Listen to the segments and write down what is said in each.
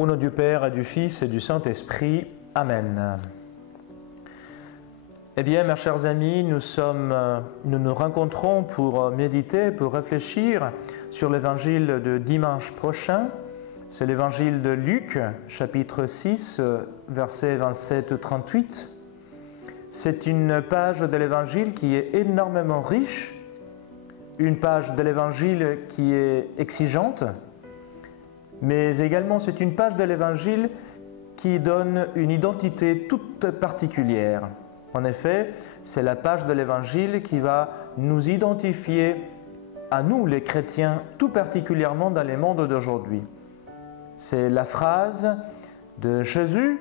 Au nom du Père et du Fils et du Saint-Esprit. Amen. Eh bien, mes chers amis, nous nous rencontrons pour méditer, pour réfléchir sur l'évangile de dimanche prochain. C'est l'évangile de Luc, chapitre 6, versets 27-38. C'est une page de l'évangile qui est énormément riche, une page de l'évangile qui est exigeante, mais également c'est une page de l'Évangile qui donne une identité toute particulière. En effet, c'est la page de l'Évangile qui va nous identifier à nous, les chrétiens, tout particulièrement dans les mondes d'aujourd'hui. C'est la phrase de Jésus,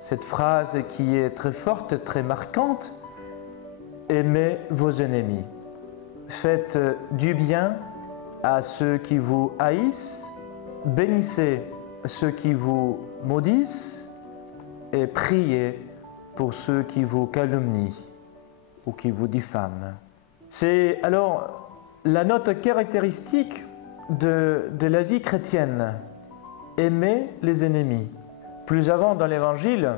cette phrase qui est très forte, très marquante, « Aimez vos ennemis. Faites du bien à ceux qui vous haïssent, bénissez ceux qui vous maudissent et priez pour ceux qui vous calomnient ou qui vous diffament. » C'est alors la note caractéristique de la vie chrétienne. Aimer les ennemis. Plus avant dans l'Évangile,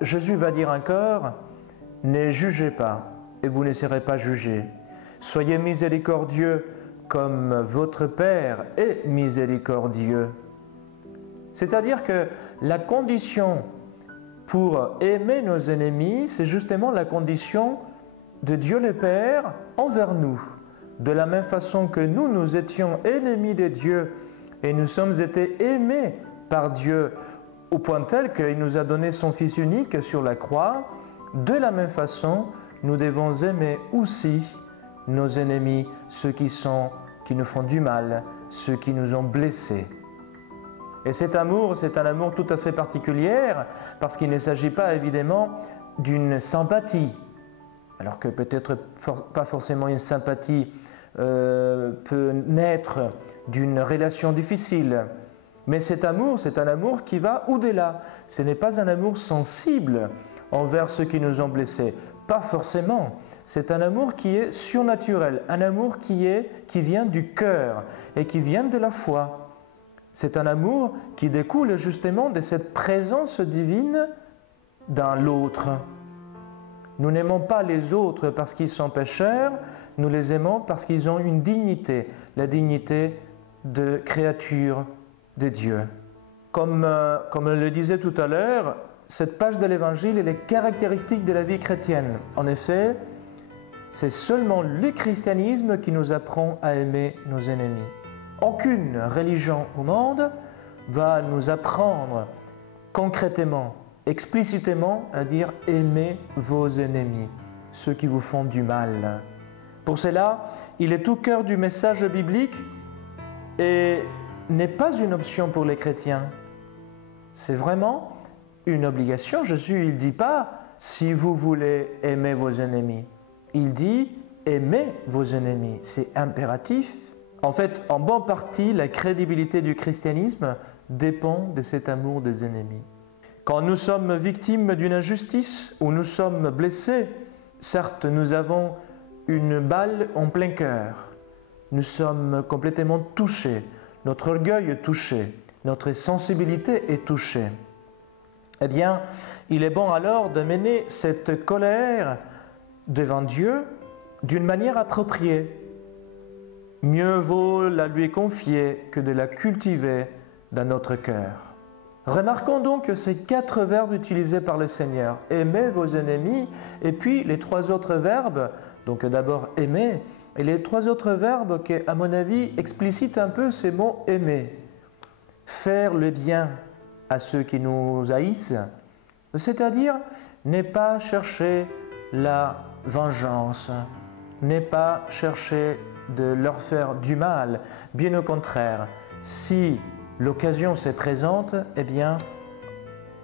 Jésus va dire encore « Ne jugez pas et vous ne serez pas jugés. Soyez miséricordieux comme votre Père est miséricordieux. » C'est-à-dire que la condition pour aimer nos ennemis, c'est justement la condition de Dieu le Père envers nous. De la même façon que nous étions ennemis de Dieu et nous sommes été aimés par Dieu au point tel qu'il nous a donné son Fils unique sur la croix, de la même façon, nous devons aimer aussi nos ennemis, ceux qui nous font du mal, ceux qui nous ont blessés. Et cet amour, c'est un amour tout à fait particulier, parce qu'il ne s'agit pas évidemment d'une sympathie, alors que peut-être pas forcément une sympathie peut naître d'une relation difficile. Mais cet amour, c'est un amour qui va au-delà. Ce n'est pas un amour sensible envers ceux qui nous ont blessés, pas forcément. C'est un amour qui est surnaturel, un amour qui vient du cœur et qui vient de la foi. C'est un amour qui découle justement de cette présence divine dans l'autre. Nous n'aimons pas les autres parce qu'ils sont pécheurs, nous les aimons parce qu'ils ont une dignité, la dignité de créature de Dieu. Comme le disait tout à l'heure, cette page de l'Évangile est caractéristique de la vie chrétienne. En effet, c'est seulement le christianisme qui nous apprend à aimer nos ennemis. Aucune religion au monde va nous apprendre concrètement, explicitement à dire « aimez vos ennemis, ceux qui vous font du mal ». Pour cela, il est au cœur du message biblique et n'est pas une option pour les chrétiens. C'est vraiment une obligation. Jésus, il ne dit pas « si vous voulez aimer vos ennemis ». Il dit « aimez vos ennemis ». C'est impératif. En fait, en bonne partie, la crédibilité du christianisme dépend de cet amour des ennemis. Quand nous sommes victimes d'une injustice ou nous sommes blessés, certes, nous avons une balle en plein cœur. Nous sommes complètement touchés. Notre orgueil est touché. Notre sensibilité est touchée. Eh bien, il est bon alors de mener cette colère devant Dieu d'une manière appropriée. Mieux vaut la lui confier que de la cultiver dans notre cœur. Remarquons donc ces 4 verbes utilisés par le Seigneur. Aimez vos ennemis, et puis les 3 autres verbes, donc d'abord aimer, et les 3 autres verbes qui, à mon avis, explicitent un peu ces mots aimer. Faire le bien à ceux qui nous haïssent, c'est-à-dire ne pas chercher la vengeance, ne pas chercher de leur faire du mal. Bien au contraire, si l'occasion se présente, eh bien,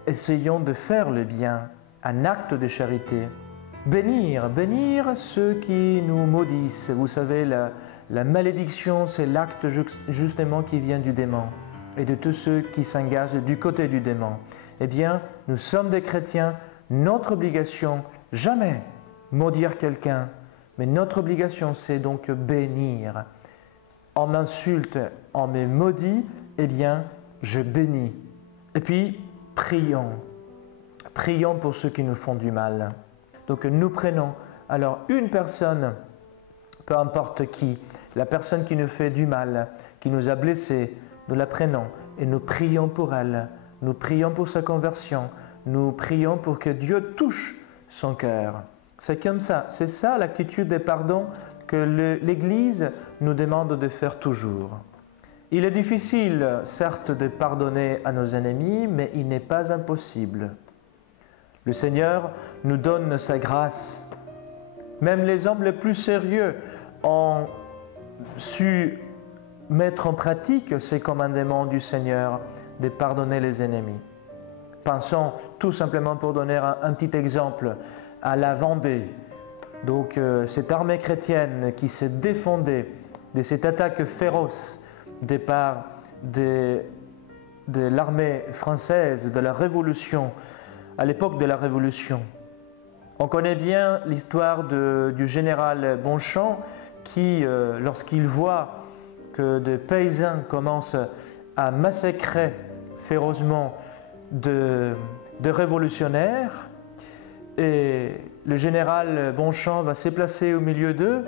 essayons de faire le bien, un acte de charité. Bénir ceux qui nous maudissent. Vous savez, la malédiction, c'est l'acte justement qui vient du démon et de tous ceux qui s'engagent du côté du démon. Eh bien, nous sommes des chrétiens, notre obligation, jamais maudire quelqu'un, mais notre obligation, c'est donc bénir. On m'insulte, on me maudit, eh bien, je bénis. Et puis, prions. Prions pour ceux qui nous font du mal. Donc nous prenons alors une personne, peu importe qui, la personne qui nous fait du mal, qui nous a blessés, nous la prenons et nous prions pour elle. Nous prions pour sa conversion. Nous prions pour que Dieu touche son cœur. C'est comme ça, c'est ça l'attitude des pardons que l'Église nous demande de faire toujours. Il est difficile, certes, de pardonner à nos ennemis, mais il n'est pas impossible. Le Seigneur nous donne sa grâce. Même les hommes les plus sérieux ont su mettre en pratique ces commandements du Seigneur de pardonner les ennemis. Pensons tout simplement, pour donner un petit exemple, à la Vendée. Donc cette armée chrétienne qui s'est défendée de cette attaque féroce de part de l'armée française, de la Révolution, à l'époque de la Révolution. On connaît bien l'histoire du général Bonchamp qui, lorsqu'il voit que des paysans commencent à massacrer férocement de révolutionnaires, et le général Bonchamp va se placer au milieu d'eux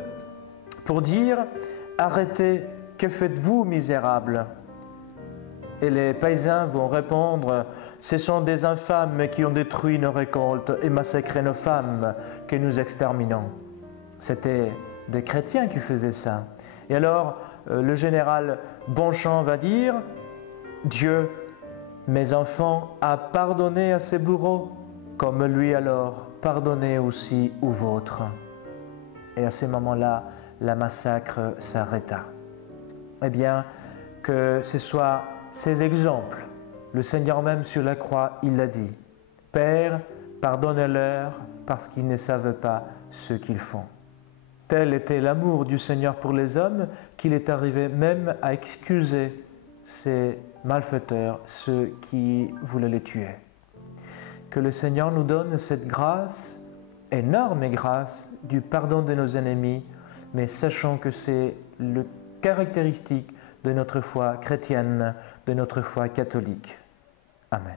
pour dire « Arrêtez, que faites-vous, misérables ?» Et les paysans vont répondre « Ce sont des infâmes qui ont détruit nos récoltes et massacré nos femmes que nous exterminons. » C'était des chrétiens qui faisaient ça. Et alors, le général Bonchamp va dire « Dieu, mes enfants, a pardonné à ses bourreaux, comme lui alors, pardonnez aussi aux vôtres. » Et à ce moment-là, la massacre s'arrêta. Eh bien, que ce soit ces exemples. Le Seigneur même sur la croix, il l'a dit. « Père, pardonne-leur parce qu'ils ne savent pas ce qu'ils font. » Tel était l'amour du Seigneur pour les hommes qu'il est arrivé même à excuser ces malfaiteurs, ceux qui voulaient les tuer. Que le Seigneur nous donne cette grâce, énorme grâce, du pardon de nos ennemis, mais sachant que c'est le caractéristique de notre foi chrétienne, de notre foi catholique. Amen.